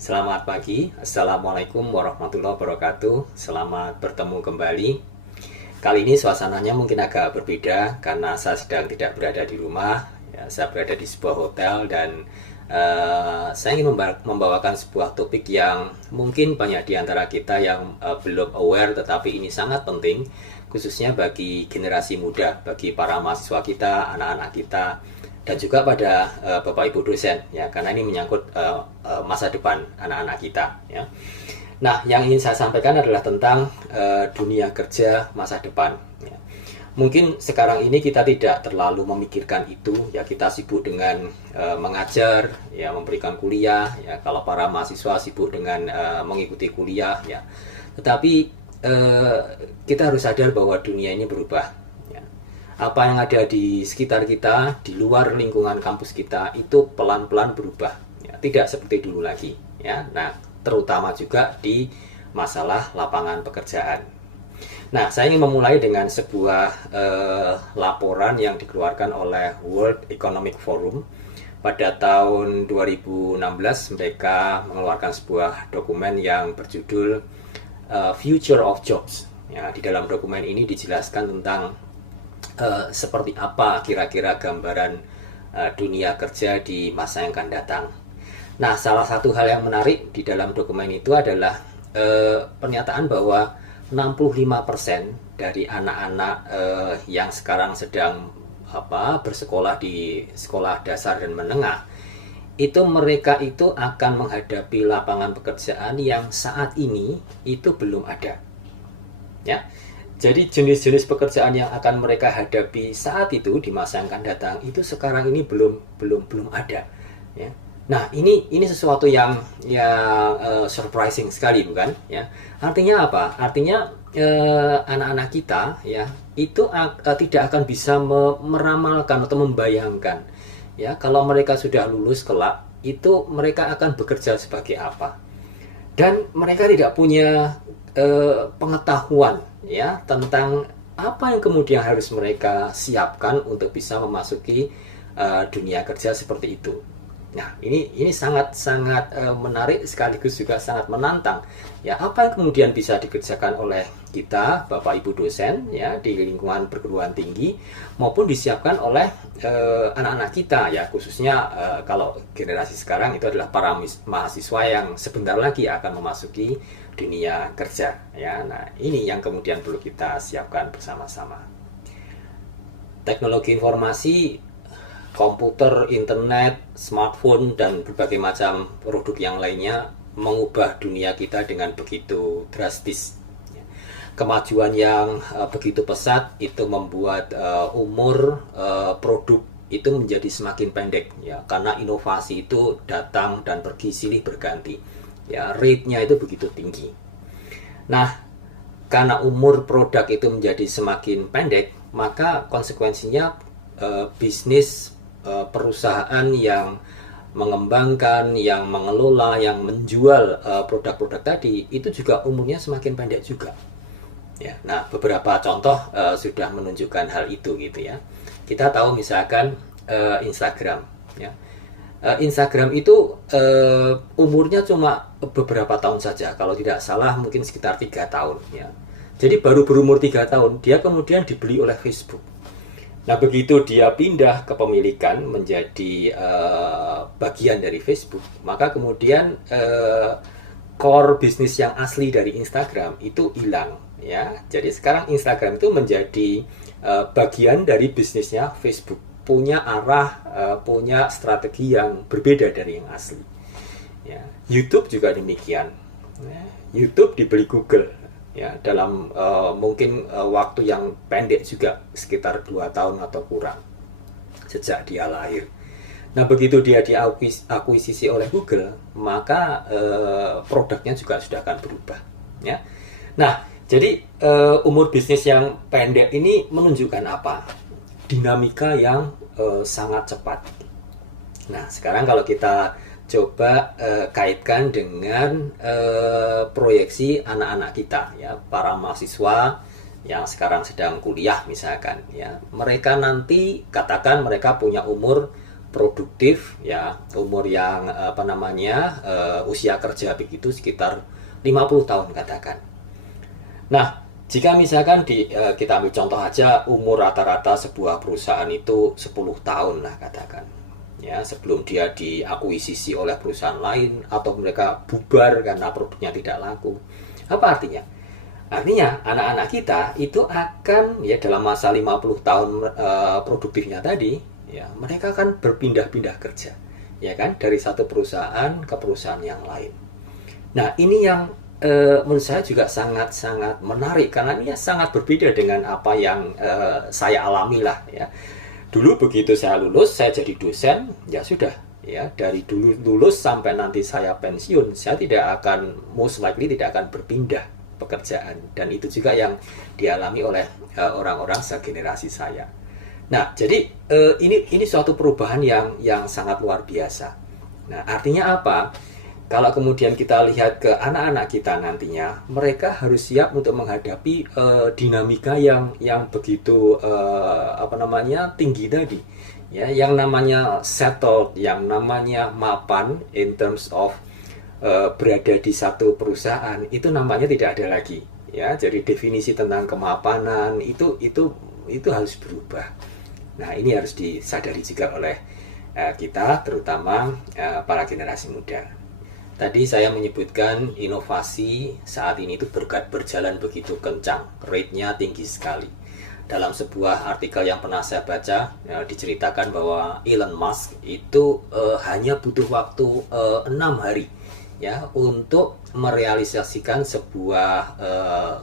Selamat pagi, Assalamualaikum warahmatullahi wabarakatuh. Selamat bertemu kembali. Kali ini suasananya mungkin agak berbeda karena saya sedang tidak berada di rumah. Ya, saya berada di sebuah hotel dan saya ingin membawakan sebuah topik yang mungkin banyak di antara kita yang belum aware, tetapi ini sangat penting, khususnya bagi generasi muda, bagi para mahasiswa kita, anak-anak kita, dan juga pada Bapak Ibu dosen, ya, karena ini menyangkut masa depan anak-anak kita, ya. Nah, yang ingin saya sampaikan adalah tentang dunia kerja masa depan, ya. Mungkin sekarang ini kita tidak terlalu memikirkan itu, ya, kita sibuk dengan mengajar, ya, memberikan kuliah, ya, kalau para mahasiswa sibuk dengan mengikuti kuliah, ya. Tetapi kita harus sadar bahwa dunia ini berubah, ya. Apa yang ada di sekitar kita, di luar lingkungan kampus kita, itu pelan-pelan berubah, ya, tidak seperti dulu lagi, ya. Nah, terutama juga di masalah lapangan pekerjaan. Nah, saya ingin memulai dengan sebuah laporan yang dikeluarkan oleh World Economic Forum. Pada tahun 2016, mereka mengeluarkan sebuah dokumen yang berjudul Future of Jobs. Ya, di dalam dokumen ini dijelaskan tentang seperti apa kira-kira gambaran dunia kerja di masa yang akan datang. Nah, salah satu hal yang menarik di dalam dokumen itu adalah pernyataan bahwa 65% dari anak-anak yang sekarang sedang bersekolah di sekolah dasar dan menengah, itu mereka itu akan menghadapi lapangan pekerjaan yang saat ini itu belum ada, ya. Jadi jenis-jenis pekerjaan yang akan mereka hadapi saat itu di masa yang akan datang itu sekarang ini belum ada, ya. Nah, ini sesuatu yang surprising sekali, bukan? Ya, artinya apa? Artinya anak-anak kita, ya, itu tidak akan bisa meramalkan atau membayangkan, ya, kalau mereka sudah lulus kelak itu mereka akan bekerja sebagai apa, dan mereka tidak punya pengetahuan, ya, tentang apa yang kemudian harus mereka siapkan untuk bisa memasuki dunia kerja seperti itu. Nah, ini sangat menarik sekaligus juga sangat menantang. Ya, apa yang kemudian bisa dikerjakan oleh kita, Bapak Ibu dosen, ya, di lingkungan perguruan tinggi maupun disiapkan oleh anak-anak kita, ya, khususnya kalau generasi sekarang itu adalah para mahasiswa yang sebentar lagi akan memasuki dunia kerja, ya. Nah, ini yang kemudian perlu kita siapkan bersama-sama. Teknologi informasi, komputer, internet, smartphone, dan berbagai macam produk yang lainnya mengubah dunia kita dengan begitu drastis. Kemajuan yang begitu pesat itu membuat umur produk itu menjadi semakin pendek, ya, karena inovasi itu datang dan pergi silih berganti, ya, rate-nya itu begitu tinggi. Nah, karena umur produk itu menjadi semakin pendek, maka konsekuensinya bisnis perusahaan yang mengembangkan, yang mengelola, yang menjual produk-produk tadi itu juga umurnya semakin pendek juga, ya. Nah, beberapa contoh sudah menunjukkan hal itu, gitu, ya. Kita tahu misalkan Instagram, ya. Instagram itu umurnya cuma beberapa tahun saja, kalau tidak salah mungkin sekitar 3 tahun, ya. Jadi baru berumur 3 tahun dia kemudian dibeli oleh Facebook. Nah, begitu dia pindah kepemilikan menjadi bagian dari Facebook, maka kemudian core bisnis yang asli dari Instagram itu hilang, ya. Jadi sekarang Instagram itu menjadi bagian dari bisnisnya Facebook, punya arah, punya strategi yang berbeda dari yang asli, ya. YouTube juga demikian, ya. YouTube dibeli Google, ya, dalam mungkin waktu yang pendek juga, sekitar 2 tahun atau kurang sejak dia lahir. Nah, begitu dia diakuisisi oleh Google, maka produknya juga sudah akan berubah, ya. Nah, jadi umur bisnis yang pendek ini menunjukkan apa? Dinamika yang sangat cepat. Nah, sekarang kalau kita coba kaitkan dengan proyeksi anak-anak kita, ya, para mahasiswa yang sekarang sedang kuliah misalkan, ya, mereka nanti katakan mereka punya umur produktif, ya, umur yang usia kerja begitu sekitar 50 tahun katakan. Nah, jika misalkan kita ambil contoh aja, umur rata-rata sebuah perusahaan itu 10 tahun lah katakan, ya, sebelum dia diakuisisi oleh perusahaan lain atau mereka bubar karena produknya tidak laku. Apa artinya? Artinya anak-anak kita itu akan, ya, dalam masa 50 tahun produktifnya tadi, ya, mereka akan berpindah-pindah kerja, ya kan, dari satu perusahaan ke perusahaan yang lain. Nah, ini yang menurut saya juga sangat-sangat menarik karena ini sangat berbeda dengan apa yang saya alami lah, ya. Dulu begitu saya lulus, saya jadi dosen, ya sudah, ya, dari dulu lulus sampai nanti saya pensiun, saya most likely tidak akan berpindah pekerjaan, dan itu juga yang dialami oleh orang-orang segenerasi saya. Nah, jadi ini suatu perubahan yang sangat luar biasa. Nah, artinya apa? Kalau kemudian kita lihat ke anak-anak kita nantinya, mereka harus siap untuk menghadapi dinamika yang begitu tinggi tadi, ya, yang namanya settled, yang namanya mapan in terms of berada di satu perusahaan, itu nampaknya tidak ada lagi, ya. Jadi definisi tentang kemapanan itu harus berubah. Nah, ini harus disadari juga oleh kita, terutama para generasi muda. Tadi saya menyebutkan inovasi saat ini itu berjalan begitu kencang, rate-nya tinggi sekali. Dalam sebuah artikel yang pernah saya baca, diceritakan bahwa Elon Musk itu hanya butuh waktu 6 hari, ya, untuk merealisasikan sebuah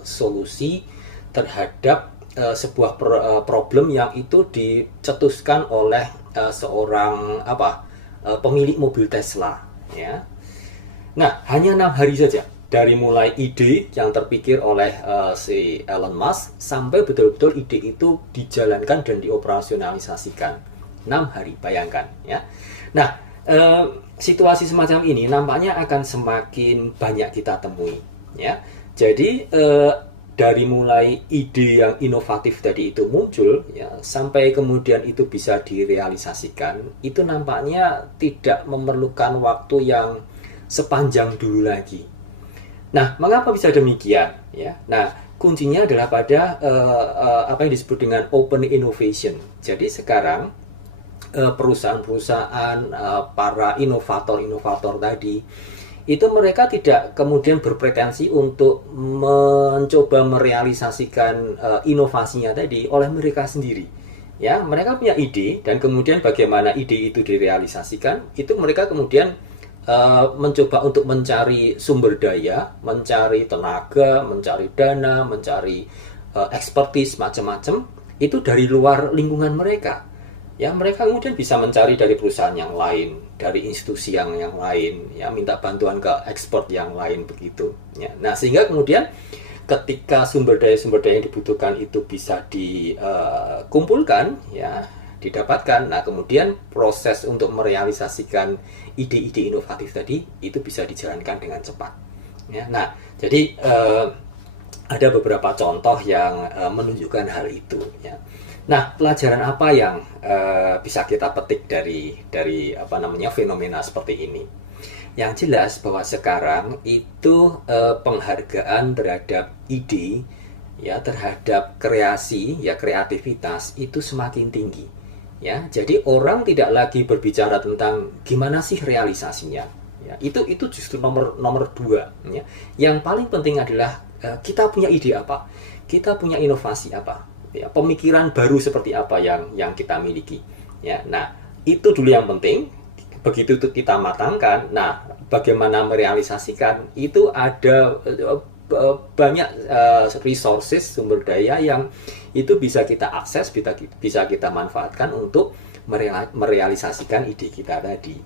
solusi terhadap sebuah problem yang itu dicetuskan oleh seorang pemilik mobil Tesla, ya. Nah, hanya 6 hari saja dari mulai ide yang terpikir oleh si Elon Musk sampai betul-betul ide itu dijalankan dan dioperasionalisasikan. 6 hari, bayangkan, ya. Nah, situasi semacam ini nampaknya akan semakin banyak kita temui, ya. Jadi dari mulai ide yang inovatif tadi itu muncul, ya, sampai kemudian itu bisa direalisasikan, itu nampaknya tidak memerlukan waktu yang sepanjang dulu lagi. Nah, mengapa bisa demikian? Ya, nah, kuncinya adalah pada apa yang disebut dengan open innovation. Jadi sekarang perusahaan-perusahaan, para inovator-inovator tadi, itu mereka tidak kemudian berpretensi untuk mencoba merealisasikan inovasinya tadi oleh mereka sendiri. Ya, mereka punya ide, dan kemudian bagaimana ide itu direalisasikan, itu mereka kemudian mencoba untuk mencari sumber daya, mencari tenaga, mencari dana, mencari expertise macam-macam itu dari luar lingkungan mereka. Ya, mereka kemudian bisa mencari dari perusahaan yang lain, dari institusi yang lain, ya, minta bantuan ke expert yang lain begitu. Ya. Nah, sehingga kemudian ketika sumber daya yang dibutuhkan itu bisa dikumpulkan, ya, didapatkan. Nah, kemudian proses untuk merealisasikan ide-ide inovatif tadi itu bisa dijalankan dengan cepat. Ya, nah, jadi ada beberapa contoh yang menunjukkan hal itu. Ya. Nah, pelajaran apa yang bisa kita petik dari fenomena seperti ini? Yang jelas bahwa sekarang itu penghargaan terhadap ide, ya, terhadap kreasi, ya, kreativitas itu semakin tinggi. Ya, jadi orang tidak lagi berbicara tentang gimana sih realisasinya. Ya, itu justru nomor 2. Ya. Yang paling penting adalah kita punya ide apa, kita punya inovasi apa, ya, pemikiran baru seperti apa yang kita miliki. Ya, nah, itu dulu yang penting. Begitu itu kita matangkan, nah, bagaimana merealisasikan itu ada banyak resources, sumber daya yang itu bisa kita akses, bisa kita manfaatkan untuk merealisasikan ide kita tadi,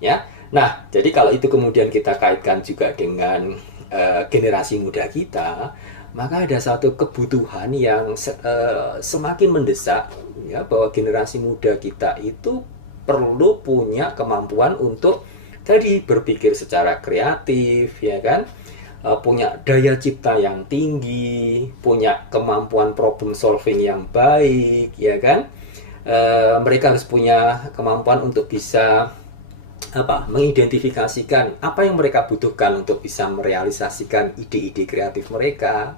ya. Nah, jadi kalau itu kemudian kita kaitkan juga dengan generasi muda kita, maka ada satu kebutuhan yang semakin mendesak, ya, bahwa generasi muda kita itu perlu punya kemampuan untuk tadi berpikir secara kreatif, ya kan, punya daya cipta yang tinggi, punya kemampuan problem solving yang baik, ya kan. Mereka harus punya kemampuan untuk bisa mengidentifikasikan apa yang mereka butuhkan untuk bisa merealisasikan ide-ide kreatif mereka.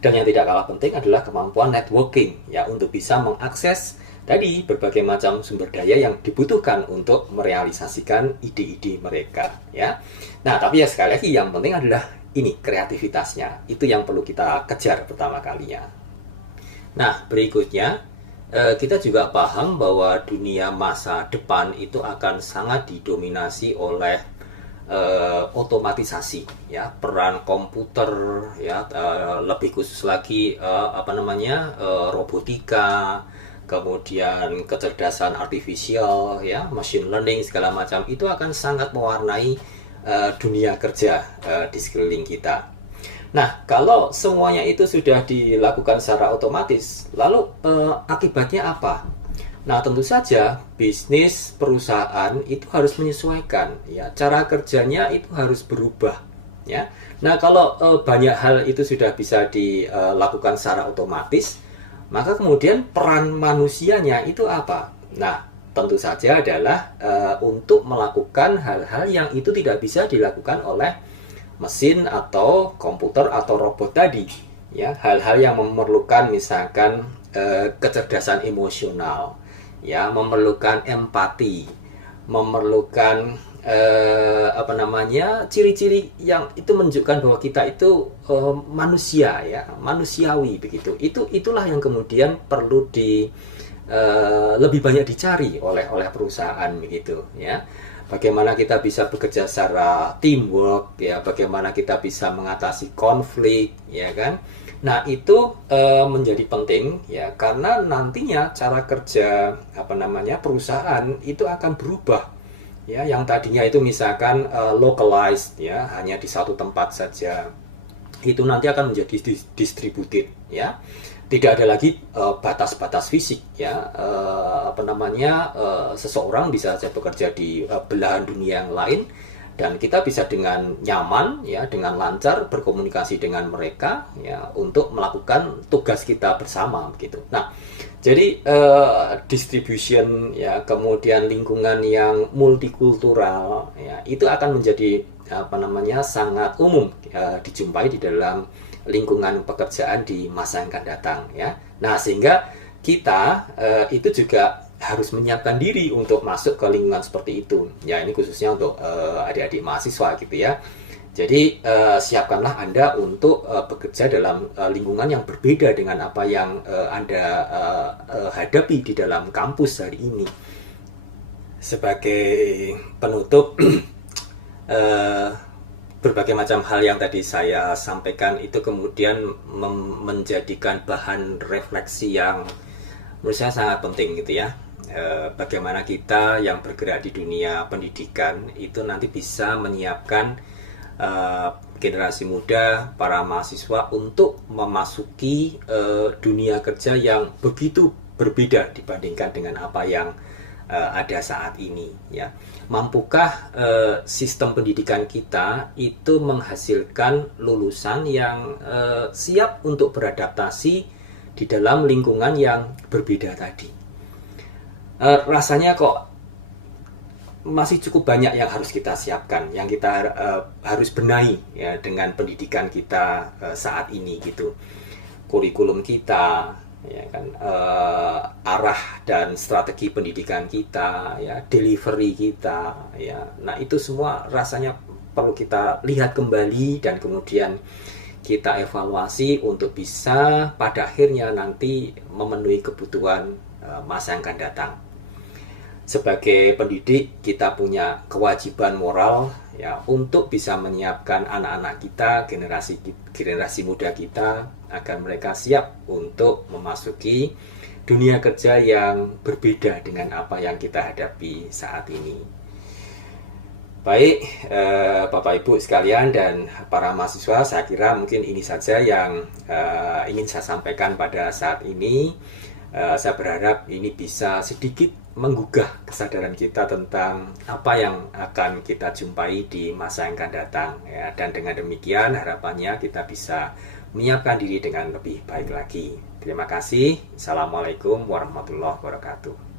Dan yang tidak kalah penting adalah kemampuan networking, ya, untuk bisa mengakses tadi berbagai macam sumber daya yang dibutuhkan untuk merealisasikan ide-ide mereka, ya. Nah, tapi ya sekali lagi yang penting adalah ini kreativitasnya. Itu yang perlu kita kejar pertama kalinya. Nah, berikutnya kita juga paham bahwa dunia masa depan itu akan sangat didominasi oleh otomatisasi, ya, peran komputer, ya, lebih khusus lagi robotika, kemudian kecerdasan artifisial, ya, machine learning segala macam itu akan sangat mewarnai dunia kerja di sekeliling kita. Nah, kalau semuanya itu sudah dilakukan secara otomatis, lalu akibatnya apa? Nah, tentu saja bisnis perusahaan itu harus menyesuaikan, ya, cara kerjanya itu harus berubah, ya. Nah, kalau banyak hal itu sudah bisa dilakukan secara otomatis, maka kemudian peran manusianya itu apa? Nah, tentu saja adalah untuk melakukan hal-hal yang itu tidak bisa dilakukan oleh mesin atau komputer atau robot tadi, ya, hal-hal yang memerlukan misalkan kecerdasan emosional, ya, memerlukan empati, memerlukan ciri-ciri yang itu menunjukkan bahwa kita itu manusia, ya, manusiawi begitu. Itulah yang kemudian perlu lebih banyak dicari oleh perusahaan begitu, ya. Bagaimana kita bisa bekerja secara teamwork, ya, bagaimana kita bisa mengatasi konflik, ya kan. Nah, itu menjadi penting, ya, karena nantinya cara kerja perusahaan itu akan berubah, ya, yang tadinya itu misalkan localized, ya, hanya di satu tempat saja, itu nanti akan menjadi distributed, ya. Tidak ada lagi batas-batas fisik, ya, seseorang bisa saja bekerja di belahan dunia yang lain dan kita bisa dengan nyaman, ya, dengan lancar berkomunikasi dengan mereka, ya, untuk melakukan tugas kita bersama begitu. Nah, jadi distribution, ya, kemudian lingkungan yang multikultural, ya, itu akan menjadi sangat umum dijumpai di dalam lingkungan pekerjaan di masa yang akan datang, ya. Nah, sehingga kita itu juga harus menyiapkan diri untuk masuk ke lingkungan seperti itu. Ya, ini khususnya untuk adik-adik mahasiswa gitu, ya. Jadi siapkanlah Anda untuk bekerja dalam lingkungan yang berbeda dengan apa yang Anda hadapi di dalam kampus hari ini. Sebagai penutup, berbagai macam hal yang tadi saya sampaikan itu kemudian menjadikan bahan refleksi yang menurut saya sangat penting gitu, ya. Bagaimana kita yang bergerak di dunia pendidikan itu nanti bisa menyiapkan generasi muda, para mahasiswa untuk memasuki dunia kerja yang begitu berbeda dibandingkan dengan apa yang ada saat ini, ya. Mampukah sistem pendidikan kita itu menghasilkan lulusan yang siap untuk beradaptasi di dalam lingkungan yang berbeda tadi? Rasanya kok masih cukup banyak yang harus kita siapkan, yang kita harus benahi, ya, dengan pendidikan kita saat ini gitu. Kurikulum kita, ya kan, arah dan strategi pendidikan kita, ya, delivery kita, ya. Nah, itu semua rasanya perlu kita lihat kembali dan kemudian kita evaluasi untuk bisa pada akhirnya nanti memenuhi kebutuhan masa yang akan datang. Sebagai pendidik kita punya kewajiban moral, ya, untuk bisa menyiapkan anak-anak kita, generasi muda kita agar mereka siap untuk memasuki dunia kerja yang berbeda dengan apa yang kita hadapi saat ini. Baik, Bapak Ibu sekalian dan para mahasiswa, saya kira mungkin ini saja yang ingin saya sampaikan pada saat ini. Saya berharap ini bisa sedikit menggugah kesadaran kita tentang apa yang akan kita jumpai di masa yang akan datang, ya. Dan dengan demikian harapannya kita bisa menyiapkan diri dengan lebih baik lagi. Terima kasih. Assalamualaikum warahmatullahi wabarakatuh.